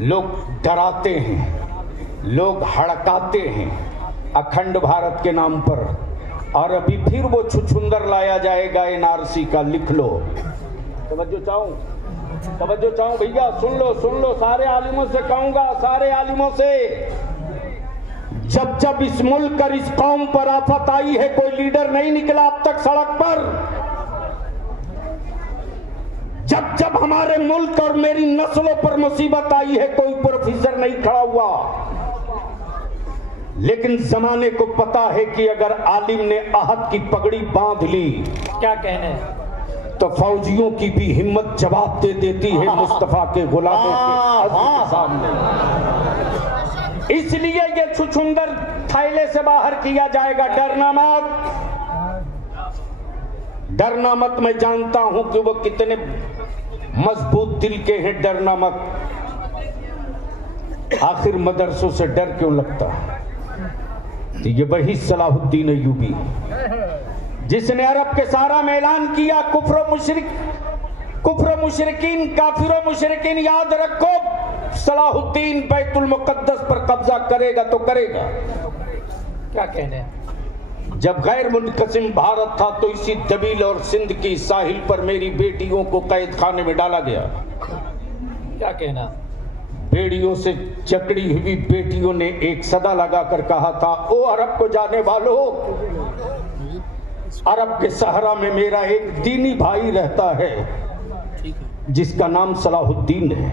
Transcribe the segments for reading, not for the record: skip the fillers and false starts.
लोग डराते हैं, लोग हड़काते हैं अखंड भारत के नाम पर, और अभी फिर वो छुछुंदर लाया जाएगा एनआरसी का। लिख लो, तवज्जो चाहूं भैया, सुन लो, सारे आलिमों से कहूंगा, सारे आलिमों से, जब जब इस मुल्क और इस कौम पर आफत आई है, कोई लीडर नहीं निकला अब तक सड़क पर। जब जब हमारे मुल्क और मेरी नस्लों पर मुसीबत आई है, कोई प्रोफेसर नहीं खड़ा हुआ। लेकिन जमाने को पता है कि अगर आलिम ने अहद की पगड़ी बांध ली, क्या कहने, तो फौजियों की भी हिम्मत जवाब दे देती है मुस्तफा के गुलामों के सामने। इसलिए ये छुछुंदर थैले से बाहर किया जाएगा। डरना मत। मैं जानता हूं कि वो कितने मजबूत दिल के हैं। डरना मत। आखिर मदरसों से डर क्यों लगता? तो ये वही सलाहुद्दीन अय्यूबी जिसने अरब के सारा में ऐलान किया, कुफ्र मुशरिकीन, काफिर मुशरिकीन, याद रखो सलाहुद्दीन बैतुल मुकद्दस पर कब्जा करेगा तो करेगा। क्या कहने, जब गैर मुनक़सिम भारत था तो इसी दबील और सिंध की साहिल पर मेरी बेटियों को कैद खाने में डाला गया। क्या कहना, बेड़ियों से जकड़ी हुई बेटियों ने एक सदा लगाकर कहा था, ओ अरब को जाने वालों, अरब के सहरा में मेरा एक दीनी भाई रहता है जिसका नाम सलाहुद्दीन है,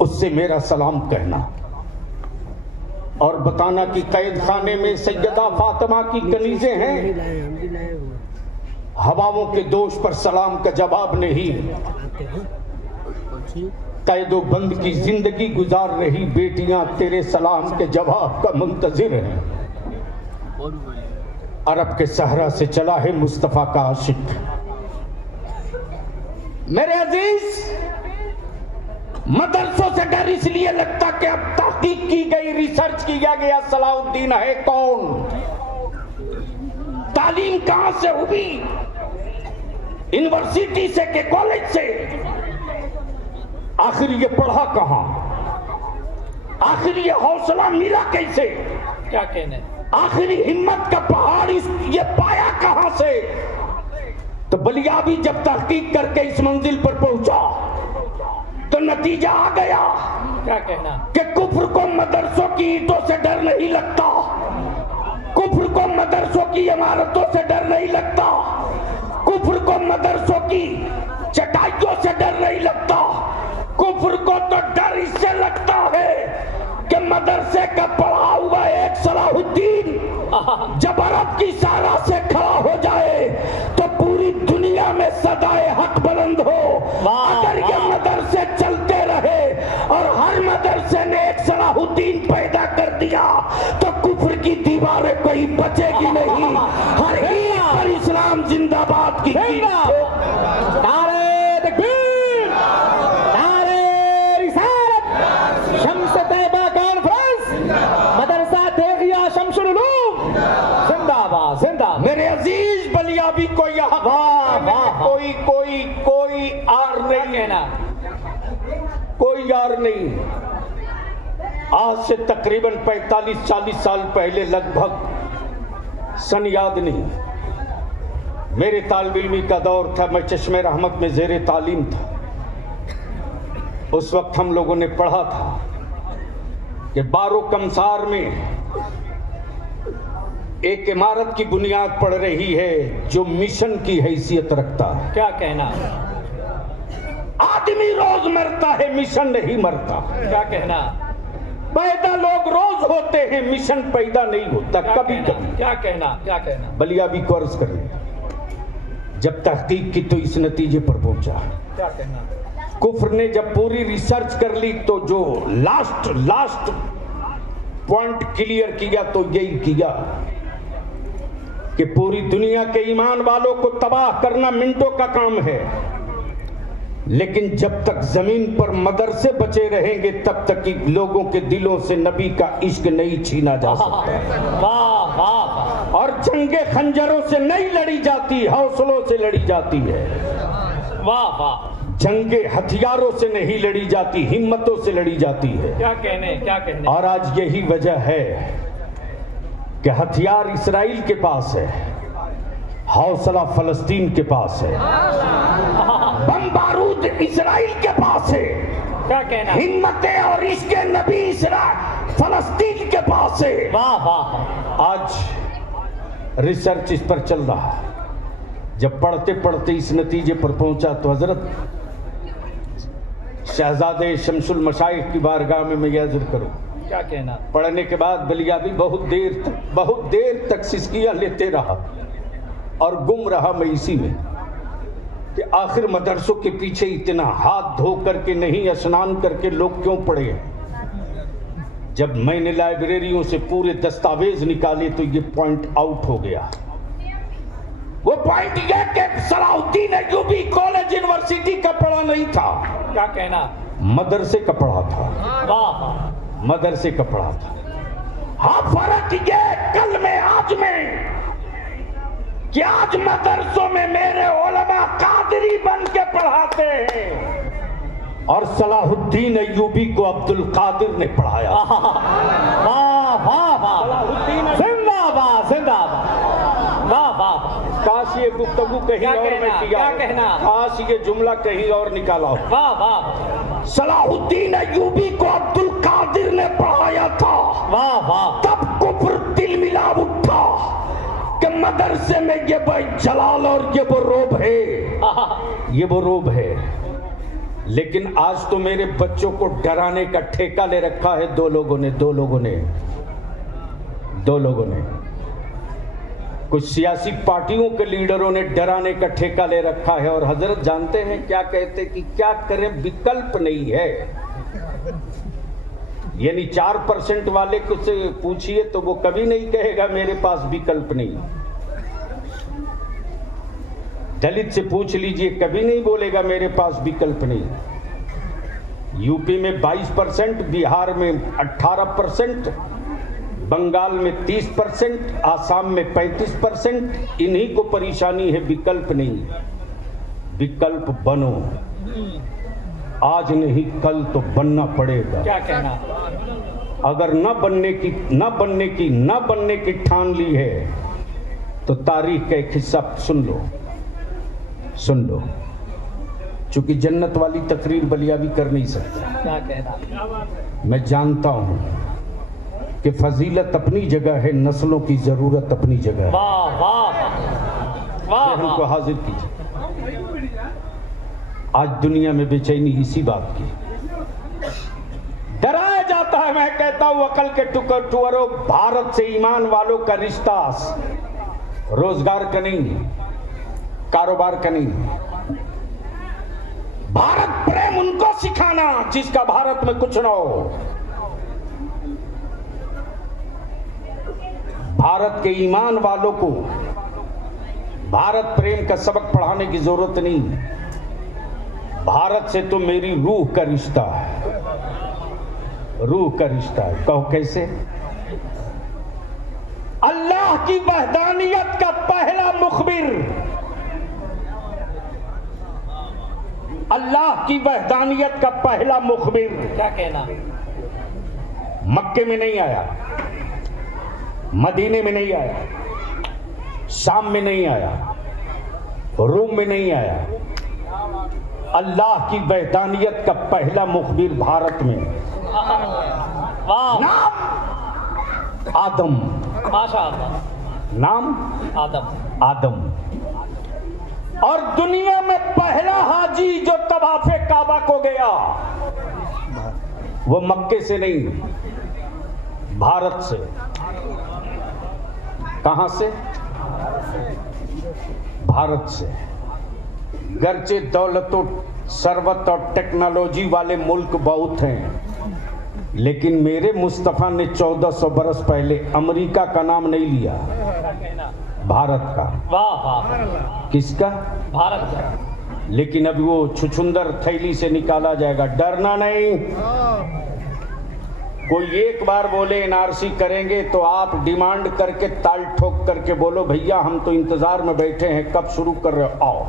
उससे मेरा सलाम कहना और बताना कि कैद खाने में सैयदा फातिमा की कनीज़ें हैं। हवाओं के दोष पर सलाम का जवाब नहीं। कैदो बंद की जिंदगी गुजार रही बेटियां तेरे सलाम के जवाब का मुंतजिर हैं। अरब के सहरा से चला है मुस्तफा का आशिक। मेरे अजीज, मदरसों से डर इसलिए लगता कि अब तहकीक की गई, रिसर्च किया गया सलाहुद्दीन है कौन, तालीम कहां से हुई, यूनिवर्सिटी से के कॉलेज से, आखिर ये पढ़ा कहां, आखिर ये हौसला मिला कैसे, क्या कहने, आखिर हिम्मत का पहाड़ ये पाया कहां से। तो बलियाबी जब तहकीक करके इस मंजिल पर पहुंचा तो नतीजा आ गया। क्या कहना, कि कुफ्र को मदरसों की ईंटों से डर नहीं लगता, कुफ्र को मदरसों की इमारतों से डर नहीं लगता, कुफ्र को मदरसों की चटाइयों से डर नहीं लगता, कुफ्र को तो डर इससे लगता है कि मदरसे का पढ़ा हुआ एक सलाहुद्दीन जब अरब की सारा से खड़ा हो जाए तो पूरी दुनिया में सदाए हक बुलंद हो। अगर ये मदरसे चलते रहे और हर मदरसे ने एक सलाहुद्दीन पैदा कर दिया तो कुफ्र की दीवारें कोई बचेगी नहीं। हर ईद पर इस्लाम जिंदाबाद की मेरे अजीज बलियाबी को यहाँ कोई आर नहीं है ना, कोई आर नहीं। आज से तकरीबन 45-40 साल पहले लगभग, सन याद नहीं, मेरे तालिब इल्मी का दौर था, मैं चश्मे रहमत में ज़ेरे तालीम था। उस वक्त हम लोगों ने पढ़ा था कि बारो कमसार में एक इमारत की बुनियाद पड़ रही है जो मिशन की हैसियत रखता है। क्या कहना, आदमी रोज मरता है, मिशन नहीं मरता। क्या कहना, पैदा लोग रोज होते हैं, मिशन पैदा नहीं होता कभी कभी। क्या कहना, बलियाबी को अर्ज करें, जब तहकीक की तो इस नतीजे पर पहुंचा। क्या कहना, कुफ्र ने जब पूरी रिसर्च कर ली तो जो लास्ट पॉइंट क्लियर किया तो यही किया कि पूरी दुनिया के ईमान वालों को तबाह करना मिनटों का काम है, लेकिन जब तक जमीन पर मदरसे बचे रहेंगे तब तक कि लोगों के दिलों से नबी का इश्क नहीं छीना जा सकता। वाह वाह, और जंगे खंजरों से नहीं लड़ी जाती, हौसलों से लड़ी जाती है। वाह वाह, जंगे हथियारों से नहीं लड़ी जाती, हिम्मतों से लड़ी जाती है। क्या कहने और आज यही वजह है कि हथियार इस्राइल के पास है, हौसला फलस्तीन के पास है, बम बारूद इस्राइल के पास है, क्या कहना, हिम्मतें और इसके नबी इस्राइल फलस्तीन के पास है। वाह वाह। आज रिसर्च इस पर चल रहा है। जब पढ़ते पढ़ते इस नतीजे पर पहुंचा तो हजरत शहजादे शमसुल मशाइख की बारगाह में मैं यह अर्ज करूं, क्या कहना, पढ़ने के बाद बलियाबी बहुत देर तक सिसकियां लेते रहा और गुम रहा मैं इसी में कि आखिर मदरसों के पीछे इतना हाथ धो करके नहीं, स्नान करके लोग क्यों पड़े। जब मैंने लाइब्रेरियों से पूरे दस्तावेज निकाले तो ये पॉइंट आउट हो गया। वो पॉइंट यह कि सलाहुद्दीन अय्यूबी कॉलेज यूनिवर्सिटी का पढ़ा नहीं था, क्या कहना, मदरसे का पढ़ा था, वाह, मदरसे का पढ़ा था। हाँ, फर्क ये कल में आज में कि आज मदरसों में मेरे उलमा कादरी बन के पढ़ाते हैं और सलाहुद्दीन अय्यूबी को अब्दुल कादिर ने पढ़ाया। वाह वाह वाह, जिंदाबाद जिंदाबाद, वाह वाह। काश ये गुफ्तगू कहीं और में किया, क्या कहना, काश ये जुमला कहीं और निकाला हो। वाह वाह। सलाहुद्दीन अय्यूबी को अब्दुल कादिर ने पढ़ाया था, वाह वाह। तब कुफ्र दिल मिला उठा कि मदरसे में ये भाई जलाल और ये वो रोब है, ये वो रोब है। लेकिन आज तो मेरे बच्चों को डराने का ठेका ले रखा है दो लोगों ने, कुछ सियासी पार्टियों के लीडरों ने डराने का ठेका ले रखा है। और हजरत जानते हैं क्या कहते कि क्या करें, विकल्प नहीं है। यानी 4% वाले को से पूछिए तो वो कभी नहीं कहेगा मेरे पास विकल्प नहीं। दलित से पूछ लीजिए, कभी नहीं बोलेगा मेरे पास विकल्प नहीं। यूपी में 22%, बिहार में 18%, बंगाल में 30%, आसाम में 35%। इन्हीं को परेशानी है, विकल्प नहीं। विकल्प बनो, आज नहीं कल तो बनना पड़ेगा। क्या कहना, अगर न बनने की ठान ली है तो तारीख का एक हिस्सा सुन लो। चूंकि जन्नत वाली तकरीर बलियाबी कर नहीं सकता। क्या कहना, मैं जानता हूं कि फजीलत अपनी जगह है, नस्लों की जरूरत अपनी जगह है। वाह वाह वाह, हमको हाजिर कीजिए। आज दुनिया में बेचैनी इसी बात की, डराया जाता है। मैं कहता हूं अकल के टुकड़ों, भारत से ईमान वालों का रिश्ता रोजगार का नहीं, कारोबार का नहीं। भारत प्रेम उनको सिखाना जिसका भारत में कुछ ना हो। भारत के ईमान वालों को भारत प्रेम का सबक पढ़ाने की जरूरत नहीं। भारत से तो मेरी रूह का रिश्ता है, रूह का रिश्ता है। कहो कैसे? अल्लाह की वहदानियत का पहला मुखबिर, अल्लाह की वहदानियत का पहला मुखबिर क्या कहना, मक्के में नहीं आया, मदीने में नहीं आया, शाम में नहीं आया, रोम में नहीं आया। अल्लाह की वहदानियत का पहला मुखबिर भारत में। वाह, नाम आदम, माशाअल्लाह, नाम आदम। और दुनिया में पहला हाजी जो तवाफे काबा को गया वो मक्के से नहीं, भारत से। कहां से? भारत से। गर्चे दौलतों, सरवत और टेक्नोलॉजी वाले मुल्क बहुत हैं, लेकिन मेरे मुस्तफा ने 1400 बरस पहले अमेरिका का नाम नहीं लिया, भारत का। वाह वाह, किसका? भारत का। लेकिन अभी वो छुछुंदर थैली से निकाला जाएगा, डरना नहीं। कोई एक बार बोले एनआरसी करेंगे तो आप डिमांड करके ताल ठोक करके बोलो भैया हम तो इंतजार में बैठे हैं, कब शुरू कर रहे हो, आओ।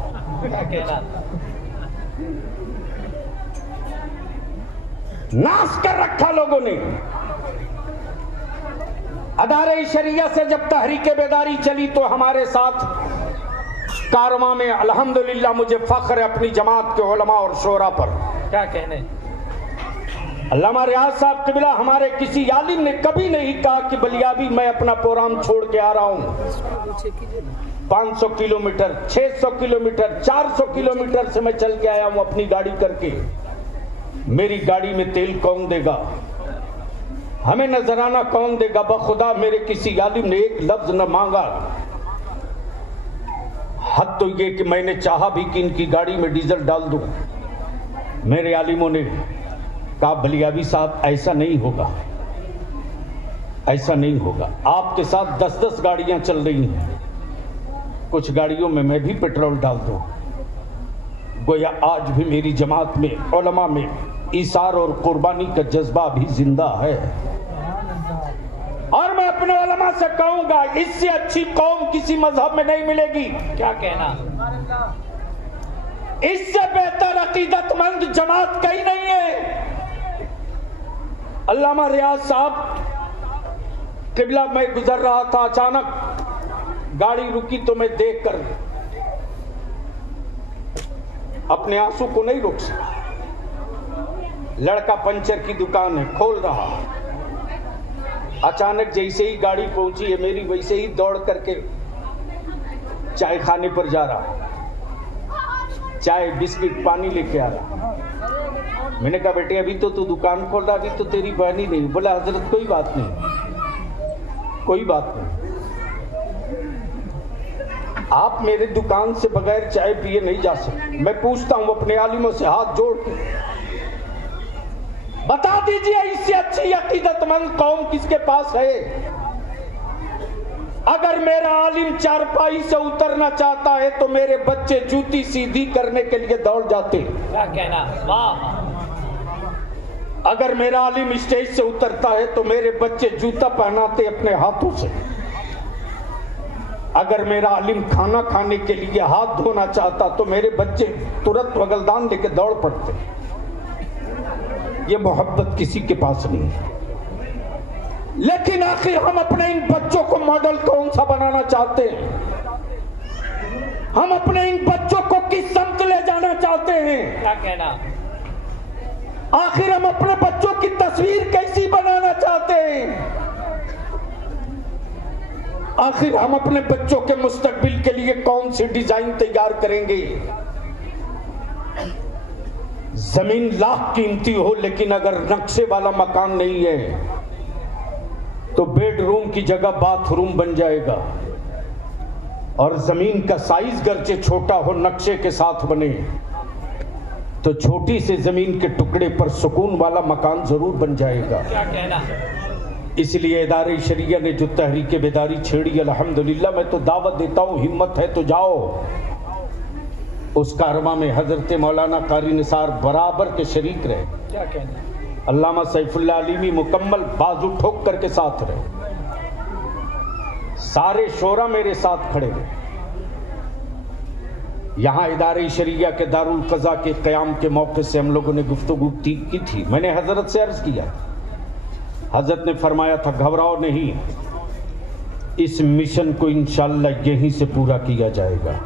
नाश कर रखा लोगों ने। अदारे शरिया से जब तहरीक बेदारी चली तो हमारे साथ कारवां में अल्हम्दुलिल्लाह मुझे फख्र है अपनी जमात के उलमा और शोरा पर। क्या कहने। अल्लामा रियाज साहब क़िबला हमारे किसी आलिम ने कभी नहीं कहा कि बलियाबी मैं अपना प्रोग्राम छोड़ के आ रहा हूं। 500 किलोमीटर, 600 किलोमीटर, 400 किलोमीटर से मैं चल के आया हूं अपनी गाड़ी करके। मेरी गाड़ी में तेल कौन देगा, हमें नजराना कौन देगा? बखुदा मेरे किसी आलिम ने एक लफ्ज न मांगा। हद तो ये कि मैंने चाहा भी कि इनकी गाड़ी में डीजल डाल दूं। मेरे आलिमों ने कहा बलियाबी साहब ऐसा नहीं होगा, ऐसा नहीं होगा। आपके साथ 10-10 गाड़ियां चल रही हैं, कुछ गाड़ियों में मैं भी पेट्रोल डाल दूं। गोया आज भी मेरी जमात में उलमा में ईसार और कुर्बानी का जज्बा भी जिंदा है। और मैं अपने उलमा से कहूंगा इससे अच्छी कौम किसी मजहब में नहीं मिलेगी। क्या कहना। इससे बेहतर अकीदतमंद जमात कहीं नहीं है। अल्लामा रियाज साहब क़िबला मैं गुजर रहा था, अचानक गाड़ी रुकी तो मैं देखकर अपने आंसू को नहीं रोक सका। लड़का पंचर की दुकान है, खोल रहा। अचानक जैसे ही गाड़ी पहुंची है मेरी, वैसे ही दौड़ करके चाय खाने पर जा रहा, चाय बिस्किट पानी लेके आ रहा। मैंने कहा बेटे अभी तो तू दुकान खोल रहा, अभी तो तेरी बहन ही नहीं। बोला हजरत कोई बात नहीं, कोई बात नहीं, आप मेरे दुकान से बगैर चाय पिए नहीं जा सकते। मैं पूछता हूं अपने आलिमों से हाथ जोड़ के, बता दीजिए इससे अच्छी अकीदतमंद कौम किसके पास है? अगर मेरा आलिम चारपाई से उतरना चाहता है तो मेरे बच्चे जूती सीधी करने के लिए दौड़ जाते। क्या कहना। वाह। अगर मेरा आलिम स्टेज से उतरता है तो मेरे बच्चे जूता पहनाते अपने हाथों से। अगर मेरा आलिम खाना खाने के लिए हाथ धोना चाहता तो मेरे बच्चे तुरंत वगलदान लेके दौड़ पड़ते। ये मोहब्बत किसी के पास नहीं है। लेकिन आखिर हम अपने इन बच्चों को मॉडल कौन सा बनाना चाहते हैं? हम अपने इन बच्चों को किस समत ले जाना चाहते हैं? क्या कहना। आखिर हम अपने बच्चों की तस्वीर कैसी बनाना चाहते हैं? आखिर हम अपने बच्चों के मुस्तकबिल के लिए कौन सी डिजाइन तैयार करेंगे? जमीन लाख कीमती हो लेकिन अगर नक्शे वाला मकान नहीं है तो बेडरूम की जगह बाथरूम बन जाएगा। और जमीन का साइज गर्चे छोटा हो, नक्शे के साथ बने तो छोटी से जमीन के टुकड़े पर सुकून वाला मकान जरूर बन जाएगा। क्या कहना। इसलिए इदारे शरिया ने जो तहरीक बेदारी छेड़ी, अल्हम्दुलिल्लाह मैं तो दावत देता हूँ, हिम्मत है तो जाओ। उस कारवां में हजरत मौलाना कारी निसार बराबर के शरीक रहे। क्या कहना। अल्लामा सैफुल्लाह अलीमी मुकम्मल बाजू ठोक करके साथ रहे। सारे शोरा मेरे साथ खड़े रहे। यहाँ इदारे शरिया के दारुल क़ज़ा के क़याम के मौके से हम लोगों ने गुफ्तगू की थी। मैंने हजरत से अर्ज किया, हजरत ने फरमाया था घबराओ नहीं, इस मिशन को इंशाअल्लाह यहीं से पूरा किया जाएगा।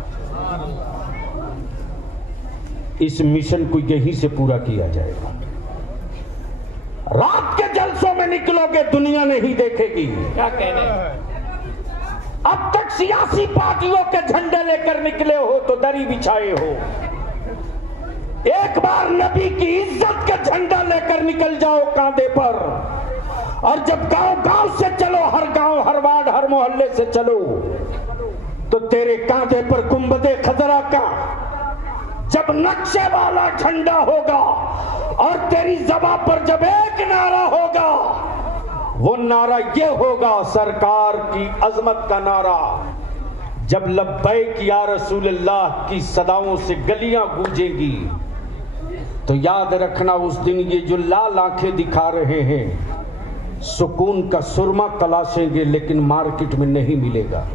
इस मिशन को यहीं से पूरा किया जाएगा। रात के जलसों में निकलोगे दुनिया नहीं देखेगी। क्या कहने। अब तक सियासी पार्टियों के झंडे लेकर निकले हो तो दरी बिछाए हो। एक बार नबी की इज्जत का झंडा लेकर निकल जाओ कांधे पर। और जब गांव गांव से चलो, हर गांव, हर वार्ड, हर मोहल्ले से चलो तो तेरे कांधे पर गुंबदे खजरा का जब नक्शे वाला झंडा होगा और तेरी ज़बां पर जब एक नारा होगा, वो नारा ये होगा सरकार की अजमत का नारा। जब लब्बैक या रसूलल्लाह की सदाओं से गलियां गूंजेंगी तो याद रखना उस दिन ये जो लाल आंखें दिखा रहे हैं सुकून का सुरमा तलाशेंगे लेकिन मार्केट में नहीं मिलेगा।